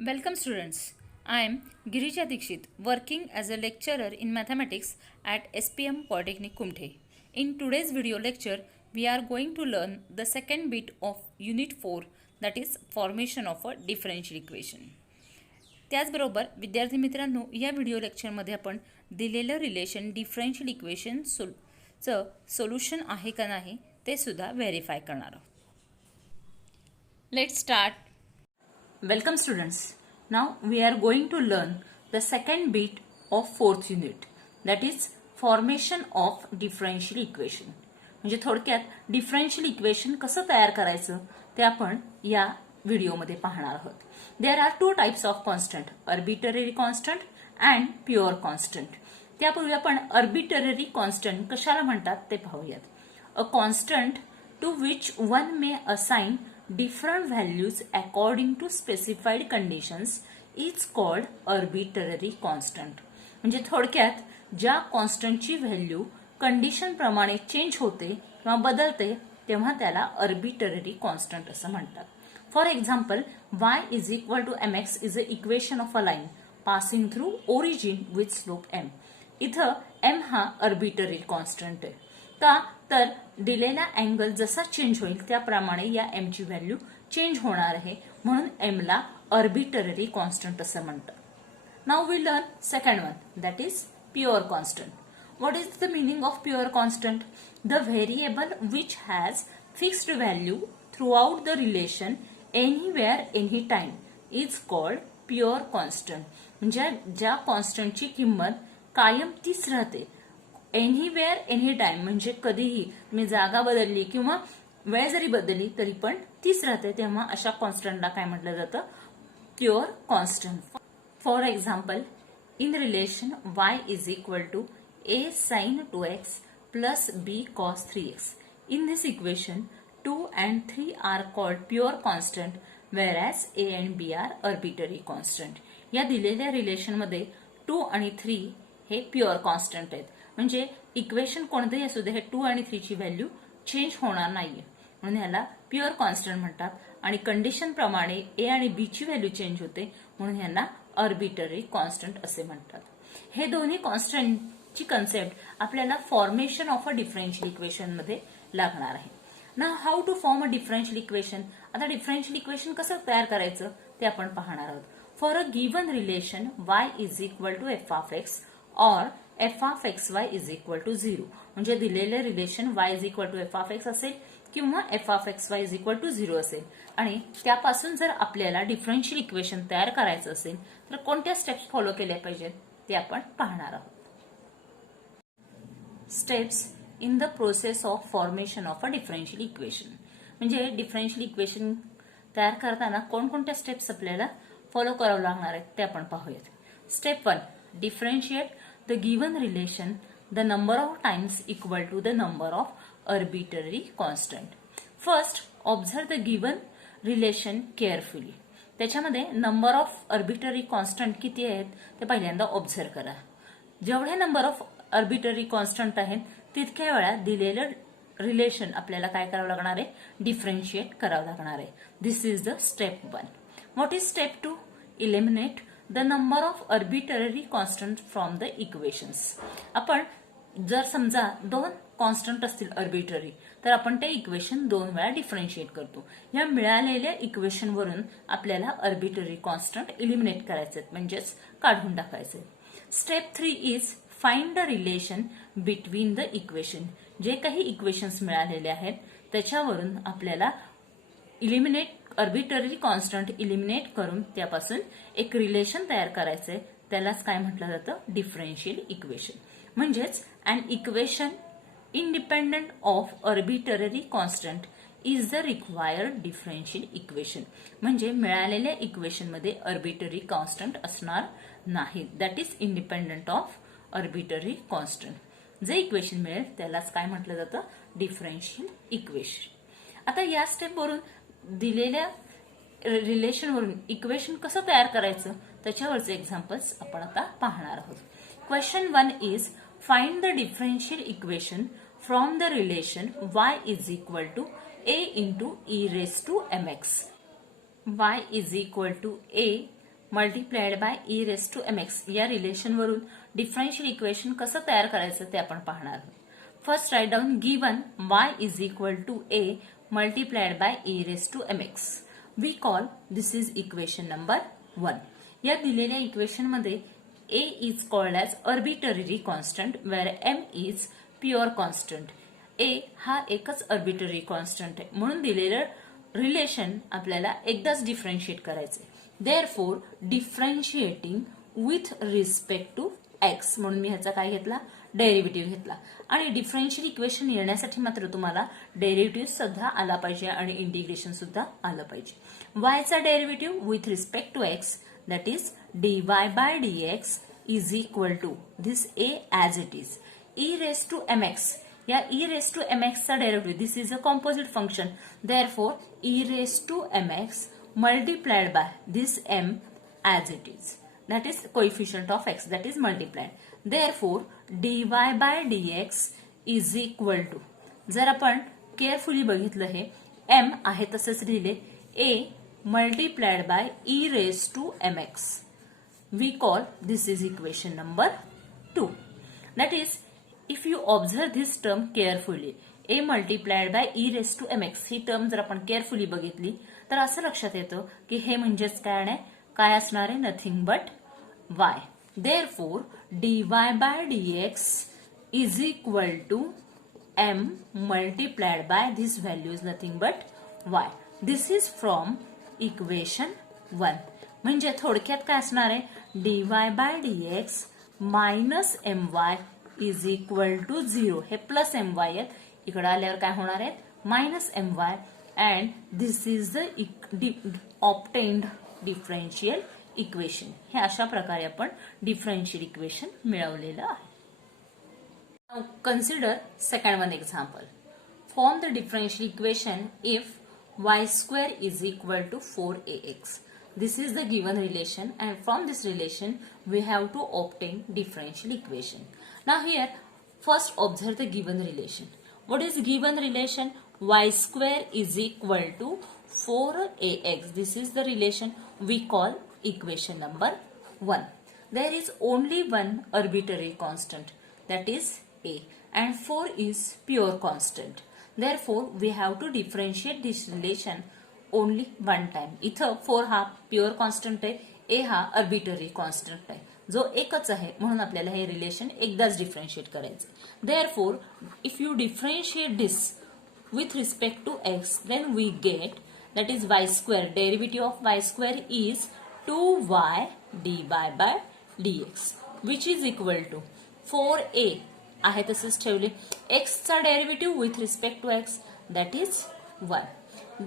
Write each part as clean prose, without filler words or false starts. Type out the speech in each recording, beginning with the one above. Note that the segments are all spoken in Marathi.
Welcome students. I am Girija Dikshit, working as a lecturer in mathematics at SPM Polytechnic Kumte. In today's video lecture, we are going to learn the second bit of Unit 4, that is formation of a differential equation. त्याचबरोबर विद्यार्थी मित्रांनो, या व्हिडिओ लेक्चरमध्ये आपण दिलेलं रिलेशन डिफरन्शियल इक्वेशन सोल्युशन आहे का नाही ते सुद्धा व्हेरीफाय करणार आहोत. Let's start. Welcome students. Now we are going to learn the second bit of fourth unit, that is formation of differential equation. म्हणजे थोडक्यात डिफरन्शियल इक्वेशन कसं तयार करायचं ते आपण या व्हिडिओमध्ये पाहणार आहोत. There are two types of constant, arbitrary constant and pure constant. त्यापूर्वी आपण अर्बिटररी कॉन्स्टंट कशाला म्हणतात ते पाहूयात. A constant to which one may assign different values according to specified conditions is called arbitrary constant. म्हणजे थोडक्यात ज्या कॉन्स्टंटची व्हॅल्यू कंडिशन प्रमाणे चेंज होते किंवा बदलते तेव्हा त्याला अर्बिटररी कॉन्स्टंट असं म्हणतात. For example, y is equal to mx is a equation of a line passing through origin with slope m. इथं m हा अर्बिटरी कॉन्स्टंट आहे. का तर दिलेला अँगल जसा चेंज होईल त्याप्रमाणे या एम ची व्हॅल्यू चेंज होणार आहे, म्हणून एम ला अर्बिटररी कॉन्स्टंट असं म्हणतात. Now we learn second one, that is pure constant. What is the meaning of pure constant? The variable which has fixed value throughout the relation anywhere any time is called pure constant. म्हणजे ज्या कॉन्स्टंटची किंमत कायम तीच राहते, एनीवेअर एनी टाइम म्हणजे कधीही तुम्ही जागा बदलली किंवा वेळ जरी बदलली तरी पण तीच राहते, तेव्हा अशा कॉन्स्टंटला काय म्हटलं जातं? Pure constant. For example, in relation y is equal to a sin 2x plus b cos 3x. In this equation 2 and 3 are called pure constant, whereas a and b are arbitrary constant. या दिलेल्या रिलेशनमध्ये 2 आणि 3 हे प्युअर कॉन्स्टंट आहेत. म्हणजे इक्वेशन कोणतेही असू दे, हे 2 आणि 3 ची व्हॅल्यू चेंज होणार नाहीये, म्हणून ह्याला प्युअर कॉन्स्टंट म्हणतात. आणि कंडिशन प्रमाणे ए आणि बी ची व्हॅल्यू चेंज होते, म्हणून ह्यांना अर्बिटरी कॉन्स्टंट असे म्हणतात. हे दोन्ही कॉन्स्टंटची कन्सेप्ट आपल्याला formation of a differential equation मध्ये लागणार आहे. ना how to form a differential equation. आता डिफरन्शियल इक्वेशन कसं तयार करायचं ते आपण पाहणार आहोत. For a given relation y is equal to F of X और F of X Y is equal to 0. म्हणजे दिलेले relation y is equal to F of X असेल किंवा F of X Y is equal to 0 असेल, आणि त्यापासून जर आपल्याला डिफरन्शियल इक्वेशन तयार करायचं असेल तर कोणत्या स्टेप्स फॉलो केल्या पाहिजेत ते आपण पाहणार आहोत. Steps in the process of formation of a differential equation. म्हणजे डिफरन्शियल इक्वेशन तयार करताना कोणकोणत्या स्टेप्स आपल्याला फॉलो करावं लागणार आहेत ते आपण पाहूयात. Step 1, differentiate the given relation the number of times equal to the number of arbitrary constant. First, observe the given relation carefully. त्याच्यामध्ये नंबर ऑफ अर्बिटरी कॉन्स्टंट किती आहेत ते पहिल्यांदा ऑब्झर्व करा. जेवढे नंबर ऑफ अर्बिटरी कॉन्स्टंट आहेत तितक्या वेळा दिलेलं रिलेशन आपल्याला काय करावं लागणार आहे? डिफरन्शिएट करावं लागणार आहे. This is the step 1. What is step 2? Eliminate the number of arbitrary constant from the equations. आपण जर समजा 2 कॉन्स्टंट असतील अर्बिटरी, तर आपण ते इक्वेशन 2 वेळा डिफरन्शिएट करतो. या मिळालेल्या इक्वेशन वरून आपल्याला अर्बिटरी कॉन्स्टंट इलिमिनेट करायचे, म्हणजेच काढून टाकायचे. Step 3 is find the relation between the equation. जे काही इक्वेशन्स मिळालेले आहेत त्याच्यावरून आपल्याला इलिमिनेट अर्बिटरी कॉन्स्टंट इलिमिनेट करून त्यापासून एक रिलेशन तयार करायचंय, त्यालाच काय म्हटलं जातं? Differential equation. म्हणजेच an equation independent of arbitrary constant is the required differential equation. म्हणजे मिळालेल्या इक्वेशन मध्ये अर्बिटरी कॉन्स्टंट असणार नाही, that is independent of arbitrary constant. जे इक्वेशन मिळेल त्यालाच काय म्हटलं जातं? Differential equation. आता या स्टेपवरून दिलेल्या रिलेशनवरून इक्वेशन कसं तयार करायचं त्याच्यावरचे एक्झाम्पल्स आपण आता पाहणार आहोत. Question 1 is find the differential equation from the relation y is equal to a into e raise to mx. y is equal to a multiplied by e raise to m x या रिलेशनवरून डिफरन्शियल इक्वेशन कसं तयार करायचं ते आपण पाहणार आहोत. First write down given y is equal to a multiplied by e raise to m x. We call this is equation number 1. या दिलेल्या इक्वेशन मध्ये a is called as arbitrary constant where m is pure constant. a हा एकच अर्बिटरी कॉन्स्टंट आहे म्हणून दिलेलं रिलेशन आपल्याला एकदाच डिफरन्शिएट करायचे. Therefore differentiating with respect to x म्हणून मी ह्याचा काय घेतला डेरिव्हेटिव्ह घेतला. आणि डिफरन्शियल इक्वेशन येण्यासाठी मात्र तुम्हाला डेरिव्हेटिव्ह सुद्धा आला पाहिजे आणि इंटिग्रेशन सुद्धा आलं पाहिजे. वायचा derivative with respect to X that is dy by dx is equal to this a as it is e raise to mx. या e रेस टू mx चा derivative this is a composite function. Therefore e raise to mx multiplied by this m as it is, that is coefficient of x, that is multiplied. Therefore dy by dx is equal to, जर आपण केअरफुली बघितलं हे m आहे तसंच लिहिले a multiplied by e raised to mx. We call this is equation number 2. That is, if you observe this term carefully, a multiplied by e raised to mx he term जर आपण केअरफुली बघितली तर असं लक्षात येतं की हे म्हणजेच काय असणार आहे nothing but y. Therefore dy by dx is equal to m multiplied by this value is nothing but y. This is from equation 1. म्हणजे थोडक्यात काय असणार आहे dy by dx minus my is equal to 0. हे प्लस my आहेत, इकडे आल्यावर काय होणार आहेत minus my. And this is the obtained differential equation. हे अशा प्रकारे आपण differential equation मिळवलेलं आहे. Now consider second one example. Form the differential equation if y square is equal to 4ax. This is the given relation and from this relation we have to obtain differential equation. Now here first observe the given relation. What is given relation? Y square is equal to 4ax. This is the relation we call equation number 1. There is only one arbitrary constant, that is a, and 4 is pure constant. Therefore we have to differentiate this relation only one time. इथं 4 हा pure constant आहे, a हा arbitrary constant आहे जो एकच आहे म्हणून आपल्याला हे रिलेशन एकदाच डिफरन्शिएट करायचे. Therefore if you differentiate this with respect to x, then we get, that is y square, derivative of y square is 2y dy by dx, which is equal to 4a आहे तसेच ठेवले. x चा derivative with respect to x, that is 1.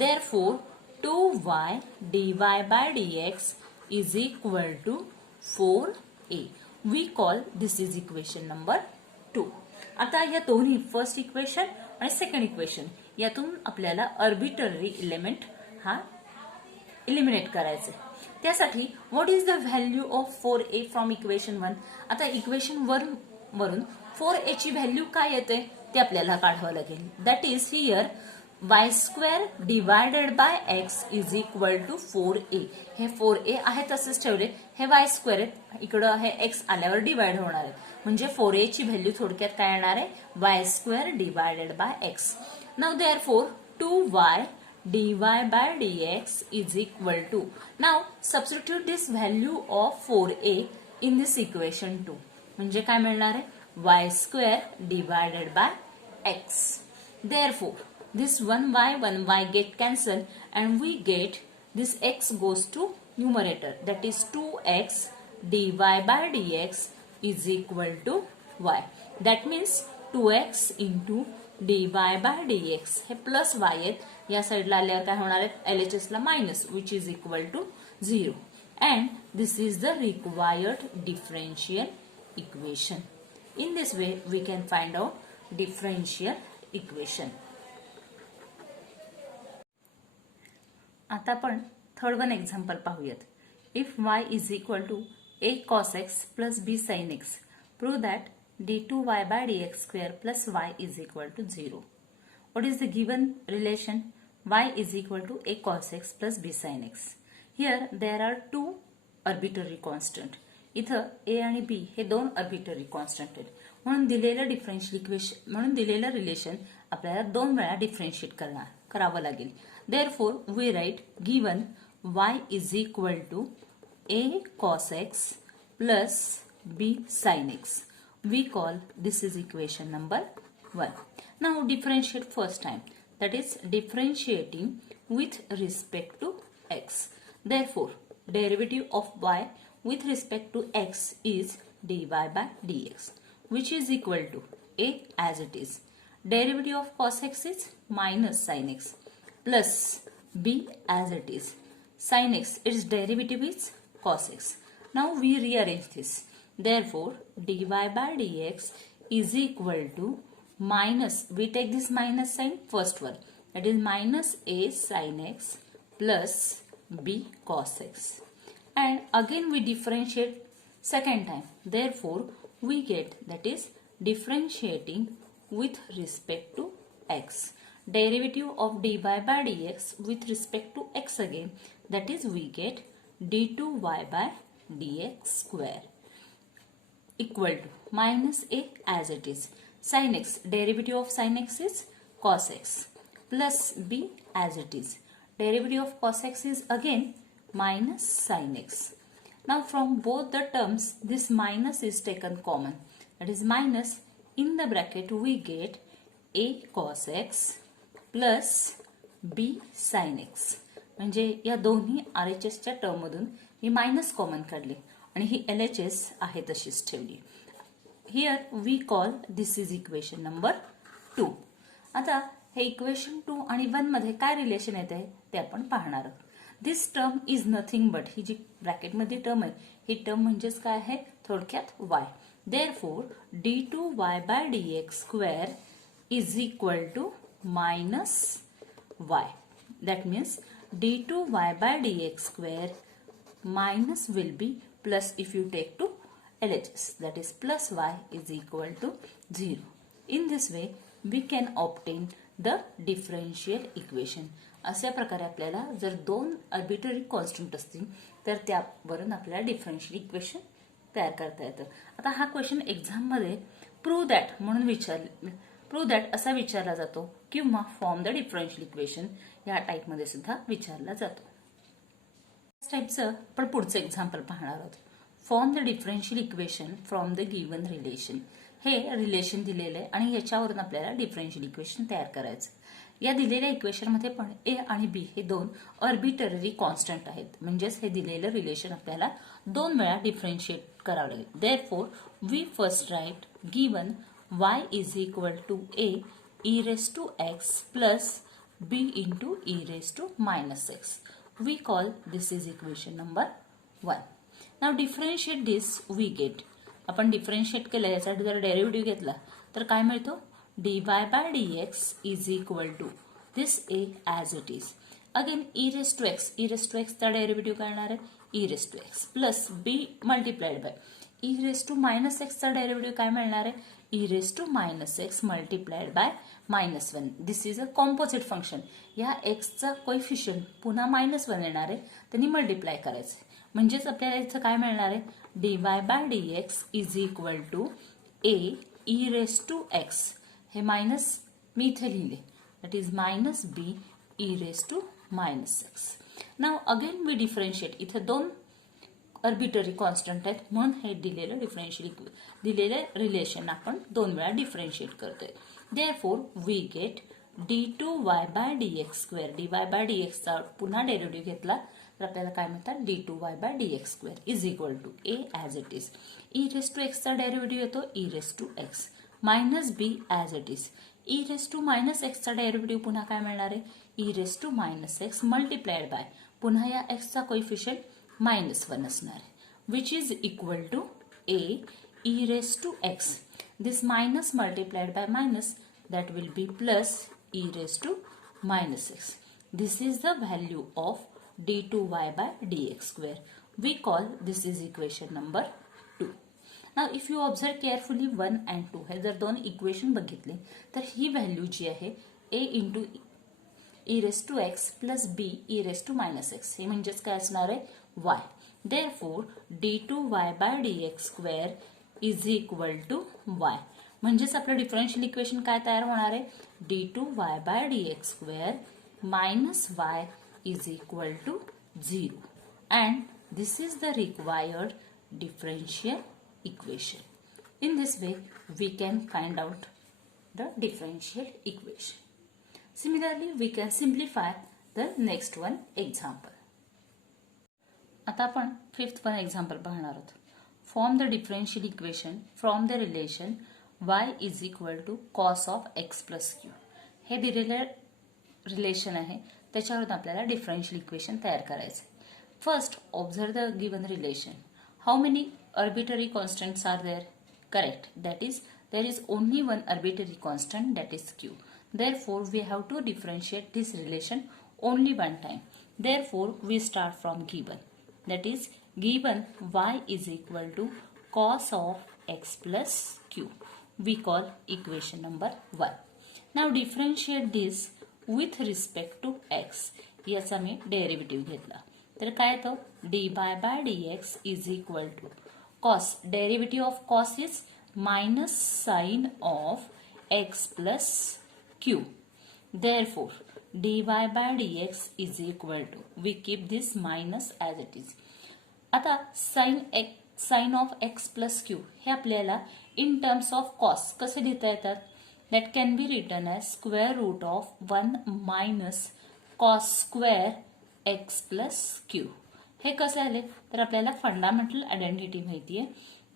Therefore 2y dy by dx is equal to 4a. We call this is equation number 2. आता या दोन्ही फर्स्ट इक्वेशन आणि सेकंड इक्वेशन यातून आपल्याला अर्बिटरी एलिमेंट हा इलिमिनेट करायचे. त्यासाठी what is the value of 4a from equation 1. आता इक्वेशन 1 वरून 4a ची व्हॅल्यू काय येते ते आपल्याला काढावं लागेल. That is here y square divided by x is equal to 4a. हे 4a आहे तसेच ठेवले, हे y स्क्वेअर आहेत, इकडं हे x आल्यावर डिवाइड होणार आहे म्हणजे 4a ची व्हॅल्यू थोडक्यात काय येणार आहे y square divided by x. Now therefore 2y dy by dx is equal to, now substitute this value of 4a in this equation 2. म्हणजे काय मिळणार आहे y square divided by x. Therefore this 1y get cancelled and we get this x goes to numerator, that is 2x dy by dx is equal to y. That means 2x into dy by dx हे प्लस y आहेत, या साइडला आल्यावर काय होणार आहे LHS ला minus which is equal to 0. And this is the required differential equation. In this way we can find out differential equation. आता आपण थर्ड वन एक्झाम्पल पाहूयात. If y is equal to a cos x plus b sin x, prove that d2y by dx square plus y is equal to 0. What is the given relation? Y is equal to a cos x plus b sin x. Here there are two arbitrary constant. इथं ए आणि बी हे दोन अर्बिटरी कॉन्स्टंट आहेत. म्हणून दिलेलं डिफरन्शियल इक्वेशन म्हणून दिलेलं रिलेशन आपल्याला दोन वेळा डिफरन्शिएट करावं लागेल. Therefore we write given y is equal to a cos x plus b sin x. We call this is equation number 1. Now differentiate first time, that is differentiating with respect to x. Therefore derivative of y with respect to x is dy by dx, which is equal to a as it is. Derivative of cos x is minus sin x plus b as it is. Sin x, its derivative is cos x. Now we rearrange this. Therefore dy by dx is equal to minus, we take this minus sign first one, that is minus a sin x plus b cos x, and again we differentiate second time. Therefore we get, that is differentiating with respect to x, derivative of dy by dx with respect to x again, that is we get d2y by dx square equal to minus a as it is. Sin x, derivative of sin x is cos x plus b as it is. Derivative of cos x is again minus sin x. Now from both the terms this minus is taken common, that is minus, in the bracket we get a cos x plus b sin x. म्हणजे या दोन्ही RHSच्या टर्म मधून मी मायनस कॉमन काढले आणि ही LHS आहे तशीच ठेवली. Here we call this is equation number 2. आता हे इक्वेशन 2 आणि 1 मध्ये काय रिलेशन येते ते आपण पाहणार आहोत. This term is nothing but, ही जी ब्रॅकेटमध्ये टर्म आहे ही टर्म म्हणजेच काय आहे, थोडक्यात y. Therefore d2y by dx square is equal to minus y. That means d2y by dx square minus will be plus if you take to LHS, that is plus y is equal to 0. In this way we can obtain the differential equation. अशा प्रकारे आपल्याला जर दोन आर्बिट्ररी कॉन्स्टंट असतील तर त्यावरून आपल्याला डिफरन्शियल इक्वेशन तयार करता येतं. आता हा क्वेश्चन एक्झाम मध्ये प्रूव्ह दॅट म्हणून प्रूव्ह दॅट असा विचारला जातो किंवा फॉर्म द डिफरन्शियल इक्वेशन या टाईपमध्ये सुद्धा विचारला जातो. टाईपचं आपण पुढचं एक्झाम्पल पाहणार आहोत. Form the differential equation from the given relation. हे रिलेशन दिलेलं आहे आणि याच्यावरून आपल्याला डिफरन्शियल इक्वेशन तयार करायचं. या दिलेल्या इक्वेशनमध्ये पण ए आणि बी हे दोन अर्बिटररी कॉन्स्टंट आहेत, म्हणजेच हे दिलेलं रिलेशन आपल्याला दोन वेळा डिफरन्शिएट करावं लागेल. Therefore we first write given y is equal to a e raised to x plus b into e raised to minus x. We call this is equation number 1. Now differentiate this we get. आपण डिफरन्शिएट केलं, यासाठी जर डेरिव्हेटिव्ह घेतला तर काय मिळतो, dy by dx is equal to this a as it is. Again e raised to x चा डेरिव्हेटिव्ह काय येणार आहे, e raised to x plus b multiplied by e raised to minus x चा डेरिव्हेटिव्ह काय मिळणार आहे, e raised to minus x multiplied by minus 1. This is a composite function. या x चा कोएफिशियंट पुन्हा -1 येणार आहे, त्यांनी मल्टिप्लाय करायचं. म्हणजेच आपल्याला इथं काय मिळणार आहे, dy by dx is equal to a e raised to x. हे मायनस मी इथे लिहिले, that is minus b e raised to minus x. Now again we differentiate. इथे दोन अर्बिटरी कॉन्स्टंट आहेत म्हणून हे दिलेलं दिलेलं रिलेशन आपण दोन वेळा डिफरन्शिएट करतोय. Therefore we get d2y by dx square. dy by dx चा पुन्हा डेरिव्हेटिव्ह घेतला तर आपल्याला काय मिळतात, d2y by dx square is equal to a as it is. e raise to x चा डेरिव्हेटिव्ह येतो e raise to x minus b as it is. e raise to minus x चा डेरिव्हेटिव्ह पुन्हा काय मिळणार आहे, e raise to minus x multiplied by पुन्हा या x चा कोएफिशियंट -1 असणार आहे, which is equal to a e raised to x. This minus multiplied by minus, that will be plus e raised to minus x. This is the value of d2y by dx square. We call this is equation number 2. Now if you observe carefully 1 and 2 हे जर दोन इक्वेशन बघितले तर ही व्हॅल्यू जी आहे a into e raised to x plus b e raised to minus x हे म्हणजेच काय असणार आहे y. Therefore, d2y by dx square is equal to y. म्हणजेच आपलं डिफरन्शियल इक्वेशन काय तयार होणार आहे? d2y by dx square minus y is equal to 0. And this is the required differential equation. In this way, we can find out the differential equation. Similarly, we can simplify the next one example. आता आपण फिफ्थ वन एक्झाम्पल पाहणार आहोत. Form the differential equation from the relation y is equal to cos of x plus q. हे दिलेलं रिलेशन आहे, त्याच्यावरून आपल्याला डिफरन्शियल इक्वेशन तयार करायचं. First, observe the given relation. How many arbitrary constants are there? Correct. That is, there is only one arbitrary constant, that is q. Therefore, we have to differentiate this relation only one time. Therefore, we start from given. That is, given y is equal to cos of x plus q. We call equation number 1. Now, differentiate this with respect to x. याचा मी डेरिव्हेटिव्ह घेतला. तर काय येतो? dy by dx is equal to cos. Derivative of cos is minus sine of x plus q. Therefore, dy by dx is equal to, we keep this minus as it is. आता sin of x plus q हे आपल्याला in terms of cos कसे लिहिता येतात? That can be written as square root of 1 minus cos square x plus q. हे कसे आले? तर आपल्याला फंडामेंटल आयडेंटिटी माहिती आहे.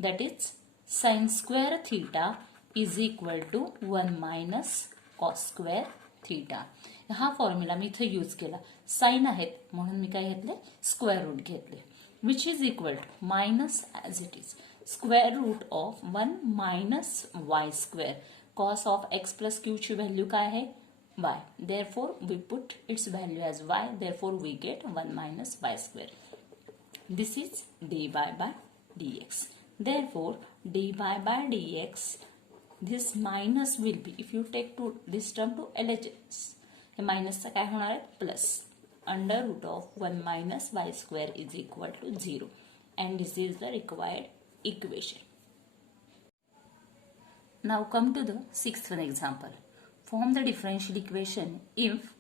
That is sine square theta is equal to 1 minus cos square theta. हा फॉर्म्युला मी इथे यूज केला. साइन आहेत म्हणून मी काय घेतले? स्क्वेअर रूट घेतले. Which is equal to minus as it is square root of 1 minus y square. Cos of x plus q ची व्हॅल्यू काय आहे? y. Therefore, we put its value as y. Therefore, we get 1 minus y square. This is dy by dx. Therefore, dy by dx, this minus will be, if you take this term to LHS, हे minus चा काय होणार आहे? Plus under root of 1 minus y square is equal to 0. And this is the required equation. Now come to the sixth one example. Form the differential equation if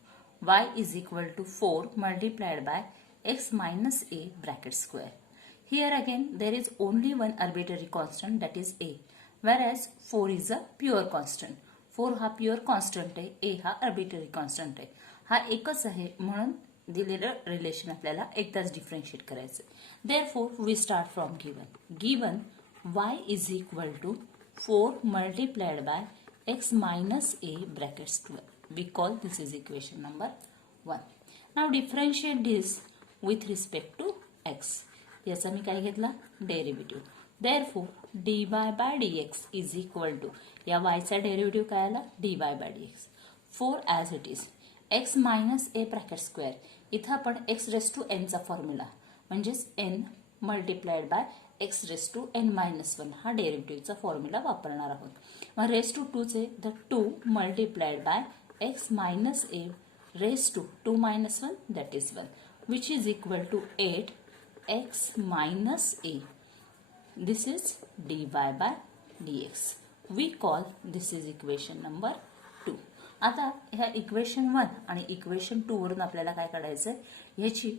y is equal to 4 multiplied by x minus a bracket square. Here again there is only one arbitrary constant, that is a, whereas 4 is a pure constant. 4 हा pure constant आहे, a हा arbitrary constant आहे. हा एकच आहे म्हणून दिलेलं रिलेशन आपल्याला एकदाच डिफरन्शिएट करायचं. Therefore, we start from given. Given y is equal to 4 multiplied by x minus a bracket square. We call this is equation number 1. Now differentiate this with respect to x. याचा मी काय घेतला? Derivative. Therefore, dy by dx is equal to, या y चा डेरिव्हेटिव्ह काय आला? dy by dx. 4 as it is. x minus a bracket square. इथं आपण x raised to n चा फॉर्म्युला म्हणजेच n multiplied by x raise to n minus 1 हा डेरिव्हेटिव्हचा फॉर्म्युला वापरणार आहोत. मग रेस टू 2 चे the 2 multiplied by x minus a raise to 2 minus 1 that is 1 which is equal to 8 x minus a. This is dy by dx. We call this is equation number 2. आता ह्या इक्वेशन 1 आणि इक्वेशन 2 वरून आपल्याला काय काढायचं आहे? ह्याची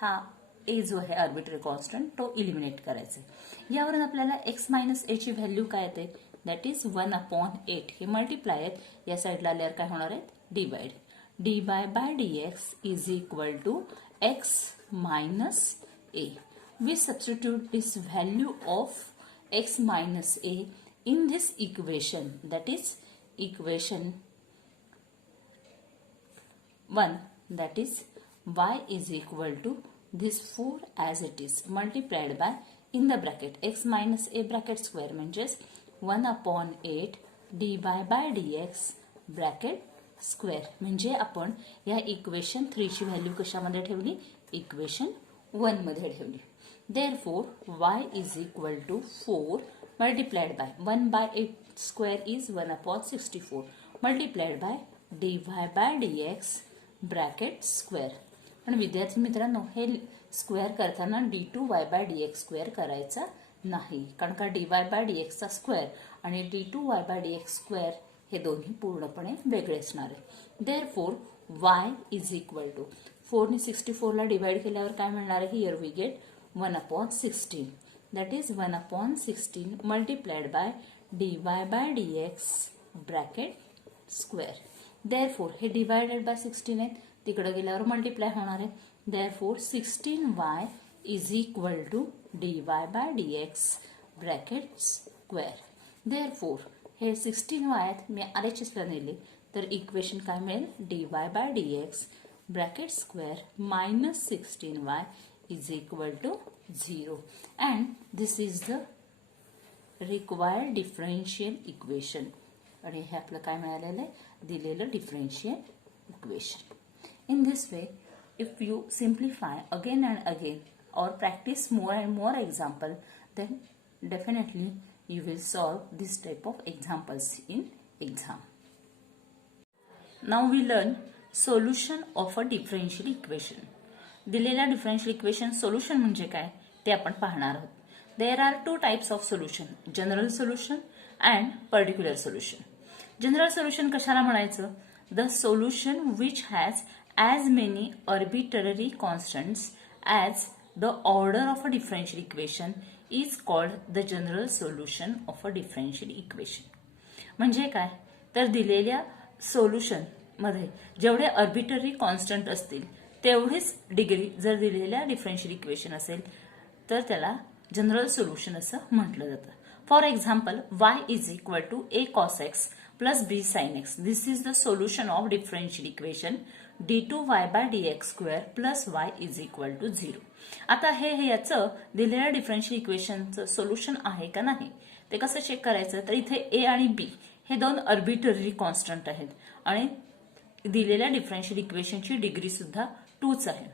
हा a जो आहे आर्बिट्ररी कॉन्स्टंट तो इलिमिनेट करायचा आहे. यावरून आपल्याला x मायनस a ची व्हॅल्यू काय येते? That is 1/8. हे मल्टिप्लाय आहेत, या साईडला आल्यावर काय होणार आहेत? Divide. dy by dx is equal to x minus a. We substitute this value of x minus a in this equation, that is equation 1, that is y is equal to this 4 as it is multiplied by in the bracket x minus a bracket square म्हणजेच 1/8 dy by dx bracket square. म्हणजे आपण या इक्वेशन 3 ची व्हॅल्यू कशामध्ये ठेवली? इक्वेशन 1 मध्ये ठेवली. Therefore, y is equal to 4 multiplied by 1/8 square is 1/64 multiplied by dy by dx bracket square. पण विद्यार्थी मित्रांनो, हे स्क्वेअर करताना d2y/dx² करायचा नाही, कारण का dy/dxचा स्क्वेअर आणि d2y/dx² हे दोन्ही पूर्णपणे वेगळे असणार आहे. Therefore y is equal to 4 ने 64 ला डिवाइड केल्यावर काय मिळणार आहे? Here we get 1/16, that is 1/16 multiplied by dy/dx bracket square. Therefore हे डिवायडेड बाय 16 आहे, तिकडे गेल्यावर मल्टिप्लाय होणार आहे. Therefore 16y is equal to dy/dx bracket square. Therefore हे 16y आहेत, मी RHSला नेले तर इक्वेशन काय मिळेल? dy/dx bracket square minus 16y is equal to 0 and this is the required differential equation. आणि हे आपलं काय मिळालेलं आहे? दिलेलं differential equation. In this way if you simplify again and again or practice more and more example, then definitely you will solve this type of examples in exam. Now we learn solution of a differential equation. दिलेल्या differential equation solution म्हणजे काय ते आपण पाहणार आहोत. There are two types of solution, general solution and particular solution. General solution कशाला म्हणायचं? The solution which has as many arbitrary constants as the order of a differential equation is called the general solution of a differential equation. म्हणजे काय? तर दिलेल्या सोल्युशन मध्ये जेवढे आर्बिट्ररी कॉन्स्टंट असतील तेवढीच डिग्री जर दिलेल्या डिफरन्शियल इक्वेशन असेल तर त्याला जनरल सोल्युशन असं म्हटलं जातं. For example, y is equal to a cos x plus b sin x. This is the solution of differential equation d2y/dx² plus y is equal to 0. आता हे याचं दिलेल्या डिफरन्शियल इक्वेशनचं सोल्युशन आहे का नाही ते कसं चेक करायचं? तर इथे a आणि b हे दोन आर्बिट्ररी कॉन्स्टंट आहेत आणि दिलेल्या डिफरन्शियल इक्वेशनची डिग्री सुद्धा 2च आहे.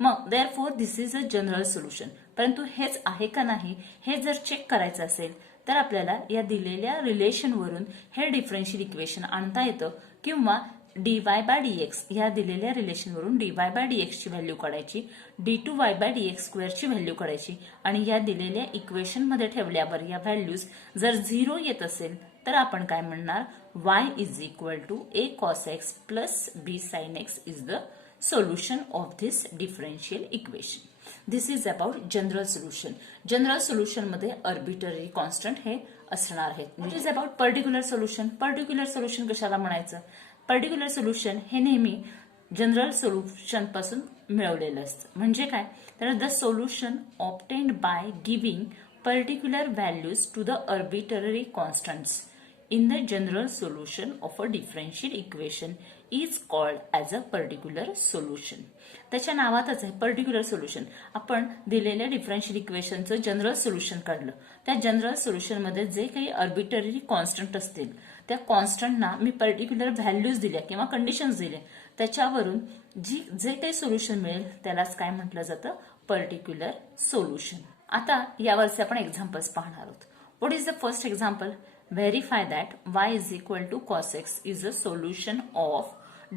मग therefore this is a general solution. परंतु हेच आहे का नाही हे जर चेक करायचं असेल तर आपल्याला या दिलेल्या रिलेशनवरून हे डिफरन्शियल इक्वेशन आणता येतं किंवा dy/dx या दिलेल्या रिलेशनवरून dy/dx ची व्हॅल्यू काढायची, d2y/dx² ची व्हॅल्यू काढायची आणि या दिलेल्या इक्वेशन मध्ये ठेवल्यावर या व्हॅल्यूज जर 0 येत असेल तर आपण काय म्हणणार? y is equal to a cos x plus b sin x is the solution of this differential equation. This is about general solution. General solution मध्ये arbitrary constant हे असणार आहेत. It is about particular solution. Particular solution कशाला म्हणायचं? Particular solution हे नेहमी जनरल सोल्युशन पासून मिळवलेलं असतं. म्हणजे काय? तर the solution obtained by giving particular values to the arbitrary constants in the general solution of a differential equation is called as a particular solution. त्याच्या नावातच आहे पर्टिक्युलर सोल्युशन. आपण दिलेल्या डिफरन्शियल इक्वेशनचं जनरल सोल्युशन काढलं, त्या जनरल सोल्युशन मध्ये जे काही आर्बिट्ररी कॉन्स्टंट असतील त्या कॉन्स्टंटना मी पर्टिक्युलर व्हॅल्यूज दिल्या किंवा कंडिशन्स दिल्या, त्याच्यावरून जे काही सोल्युशन मिळेल त्यालाच काय म्हटलं जातं? Particular solution. आता यावरचे आपण एक्झाम्पल्स पाहणार आहोत. What is the first example? Verify that y is equal to cos x is a solution of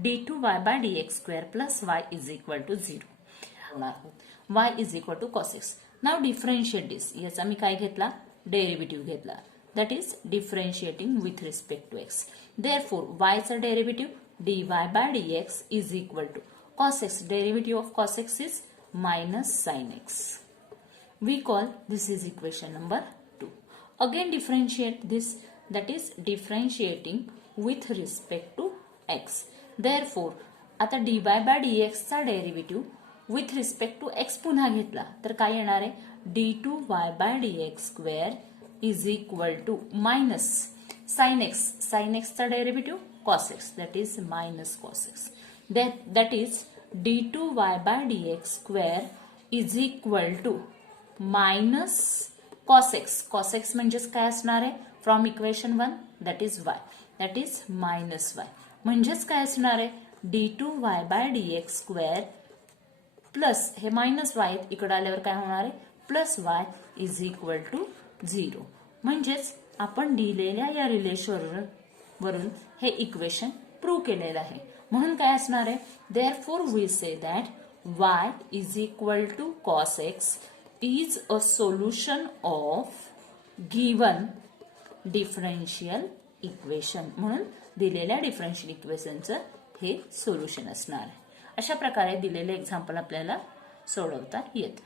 d2y/dx² plus y is equal to 0. y is equal to cos x. Now differentiate this. याचा मी काय घेतला? डेरिव्हेटिव्ह घेतला. That is differentiating with respect to x. Therefore, y चा derivative dy/dx is equal to cos x. Derivative of cos x is minus sin x. We call this is equation number 2. Again differentiate this, that is differentiating with respect to x. Therefore, आता dy/dx चा derivative with respect to x पुन्हा घेतला तर काय येणार आहे? d2y/dx² is equal to minus sin x. Sin x चा derivative cos x, that is minus cos x. That is d2y/dx² is equal to minus cos x. cos x म्हणजेच काय असणार आहे? From equation 1 that is y, that is minus y. म्हणजेच काय असणार आहे? d2y/dx² प्लस हे मायनस y इकडे आल्यावर काय होणार आहे? Plus y is equal to 0. म्हणजेच आपण दिलेल्या या रिलेशन वरून हे इक्वेशन प्रूव्ह केलेलं आहे. म्हणून काय असणार आहे? Therefore we say that y is equal to cos x is a solution of given differential equation. म्हणून दिलेल्या डिफरन्शियल इक्वेशनचं हे सोल्युशन असणार आहे. अशा प्रकारे दिलेले एक्झाम्पल आपल्याला सोडवता येतं.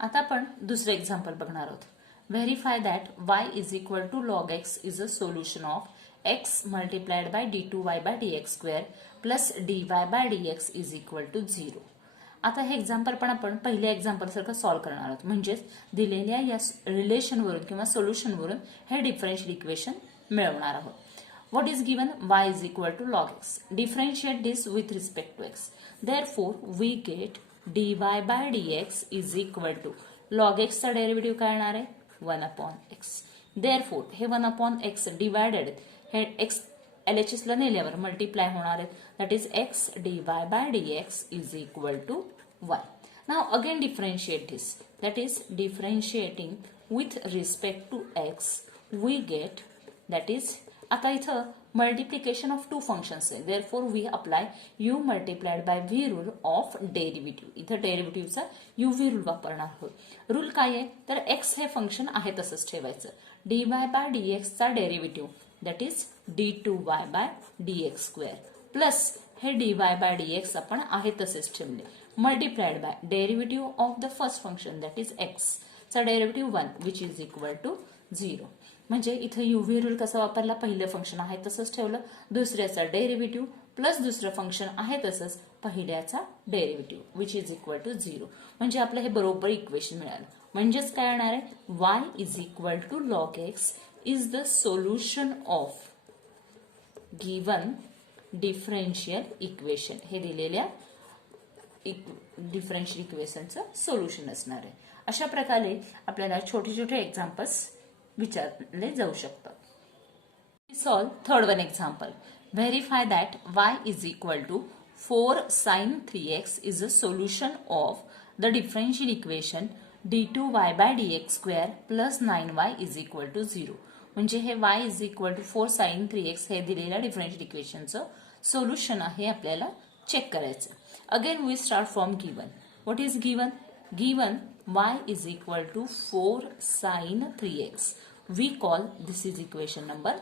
आता आपण दुसरे एक्झाम्पल बघणार आहोत. Verify that y is equal to log x is a solution of x multiplied by d2y by dx square plus dy by dx is equal to 0. आता हे एक्झाम्पल पण आपण पहिल्या एक्झाम्पल सारखं सॉल्व्ह करणार आहोत. म्हणजेच दिलेल्या या रिलेशनवरून किंवा सोल्युशनवरून हे डिफरन्शियल इक्वेशन मिळवणार आहोत. What is given? Y is equal to log x. Differentiate this with respect to x. Therefore, we get dy by dx is equal to log x चा डेरिव्हेटिव्ह काय येणार आहे 1 upon x. Therefore, हे 1 upon x डिवायडेड हे x LHS ला नेल्यावर मल्टिप्लाय होणार आहे. That is x dy by dx is equal to 1. Now again differentiate this. That is differentiating with respect to x we get that is आता इथं मल्टिप्लिकेशन ऑफ टू फंक्शन्स आहे. Therefore we apply u multiplied by v rule of derivative. इथं डेरिव्हेटिव्हचा uv रूल वापरणार आहोत. रूल काय आहे तर x हे फंक्शन आहे तसंच ठेवायचं. dy बाय dx चा derivative that is d2y by dx square plus हे dy बाय dx आपण आहे तसेच ठेवले multiplied by derivative of the first function that is x चा derivative 1 which is equal to 0. म्हणजे इथं युव्ही रूल कसा वापरला पहिलं फंक्शन आहे तसंच ठेवलं दुसऱ्याचा डेरिव्हेटिव्ह प्लस दुसरं फंक्शन आहे तसंच पहिल्याचा derivative which is equal to 0. म्हणजे आपलं हे बरोबर इक्वेशन मिळालं. म्हणजेच काय येणार आहे y is equal to log x is the solution of given differential equation. हे दिलेल्या डिफरन्शियल इक्वेशनचं सोल्युशन असणार आहे. अशा प्रकारे आपल्याला छोटे छोटे एक्झाम्पल्स विचारले जाऊ शकतात. Solve third one example. Verify that y is equal to 4 sin 3x is a solution of the differential equation d2y by dx square plus 9y is equal to 0. म्हणजे हे y is equal to 4 sin 3x हे दिलेल्या डिफरन्शियल इक्वेशनचं सोल्युशन आहे आपल्याला चेक करायचं. Again we start from given. What is given? Given y is equal to 4 sin 3x. We call this is equation number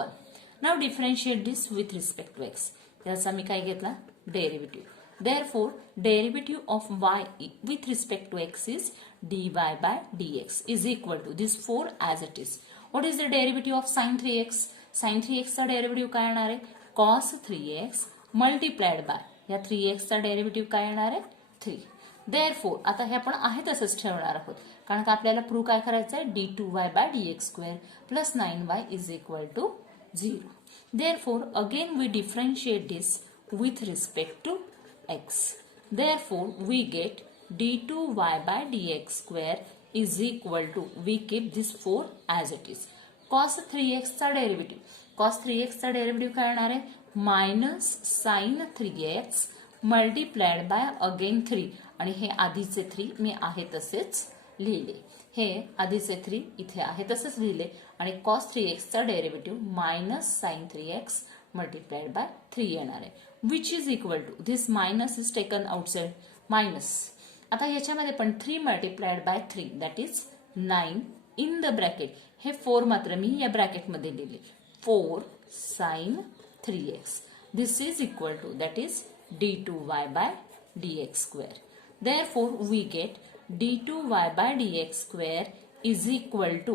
1. Now differentiate this with respect to x. याचा मी काय घेतला derivative. Therefore, derivative of y with respect to x is dy by dx is equal to this 4 as it is. What is the derivative of sin 3x? Sin 3x चा डेरिव्हेटिव्ह काय येणार आहे cos 3x multiplied by या 3x चा डेरिव्हेटिव्ह काय येणार आहे 3. Therefore, आता हे आपण आहे तसंच ठेवणार आहोत कारण का आपल्याला प्रूव्ह काय करायचं आहे d2y by dx square plus 9y is equal to 0. Therefore, again we differentiate this with respect to x. Therefore, we get d2y by dx square is equal to we keep this 4 as it is. Cos 3x चा डेरिव्हेटिव्ह cos 3x चा डेरिव्हेटिव्ह काय येणार आहे minus sin 3x multiplied bye again 3 आणि हे आधीचे 3 मी आहे तसेच लिहिले. हे आधीचे 3 इथे आहे तसेच लिहिले आणि cos 3x चा derivative minus sin 3x multiplied by 3 येणार आहे which is equal to this minus is taken outside minus. आता याच्यामध्ये पण 3 multiplied by 3 that is 9 in the bracket. हे 4 मात्र मी या ब्रॅकेटमध्ये लिहिले 4 sin 3x. This is equal to that is d2y by dx square. Therefore, we get d2y by dx square is equal to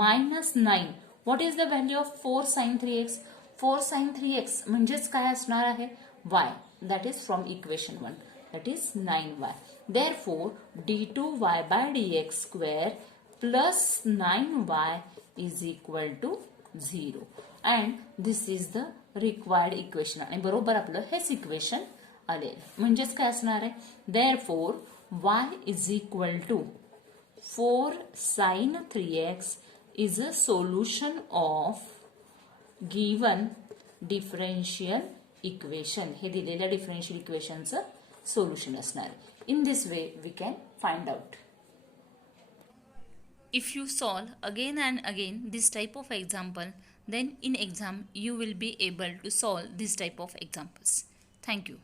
minus 9. What is the value of 4 sin 3x? 4 sin 3x म्हणजेच काय असणार आहे y. That is from equation 1. That is 9y. Therefore, d2y by dx square plus 9y is equal to 0. And this is the required equation आणि बरोबर आपलं हेच इक्वेशन आले. म्हणजेच काय असणार आहे therefore y is equal to 4 sin 3x is a solution of given differential equation. हे दिलेल्या डिफरन्शियल इक्वेशनचं सोल्युशन असणार आहे. In this way we can find out. If you solve again and again this type of example, then in exam you will be able to solve this type of examples. Thank you.